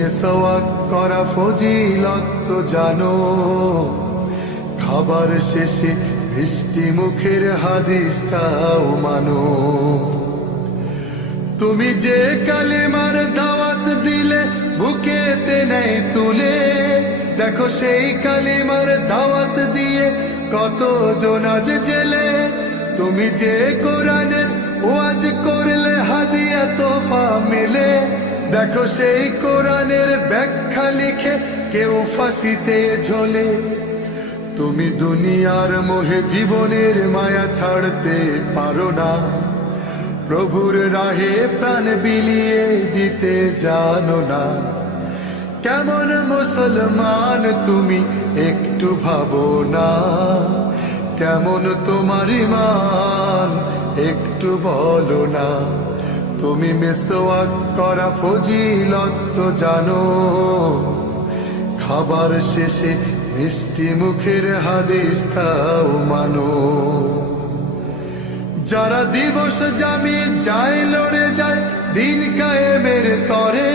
মেসওয়াক করা ফজিলত তো জানো, খাবার শেষে মিষ্টি মুখের হাদিসটাও মানো। তুমি যে কালেমার দাওয়াত দিলে বুকেতে নেয় তুলে, দেখো সেই কালেমার দাওয়াত দিয়ে কত জন আজ জেলে। তুমি যে কোরআনের ওয়াজ করলে হাদিয়া তোফা মেলে, দেখো সেই কোরআনের ব্যাখ্যা লিখে কেউ ফাঁসিতে ঝোলে। তুমি দুনিয়ার মোহে জীবনের মায়া ছাড়তে পারো না, প্রভুর রাহে প্রাণ বিলিয়ে দিতে জানো না। কেমন মুসলমান তুমি একটু ভাবো না, কেমন তোমার ঈমান একটু বলো না। তুমি মেসওয়াক করা ফজিলত তো জানো, খাবার শেষে মিষ্টি মুখের হাদিসটাও মানো। যারা দিবস জামি যায় লড়ে যায় দিন কায়েমের তরে,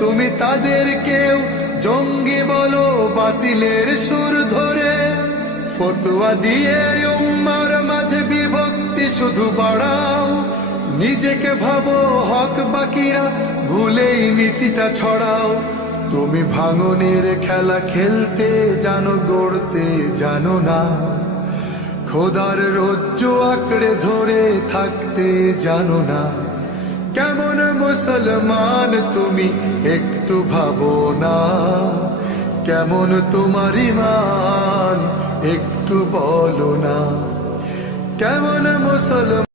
তুমি তাদের কেউ জঙ্গি বলো বাতিলের সুর ধরে। ফতোয়া দিয়ে উম্মার মাঝে বিভক্তি শুধু বাড়াও, নিজেকে ভাবো হক বাকিরা ভুলেই নীতিটা ছড়াও। তুমি ভাঙনের খেলা খেলতে জানো, গড়তে জানো না, খোদার রজ্জু আঁকড়ে ধরে থাকতে জানো না। কেমন মুসলমান তুমি একটু ভাবো না, কেমন তোমার ঈমান একটু বলো না। কেমন মুসলমান।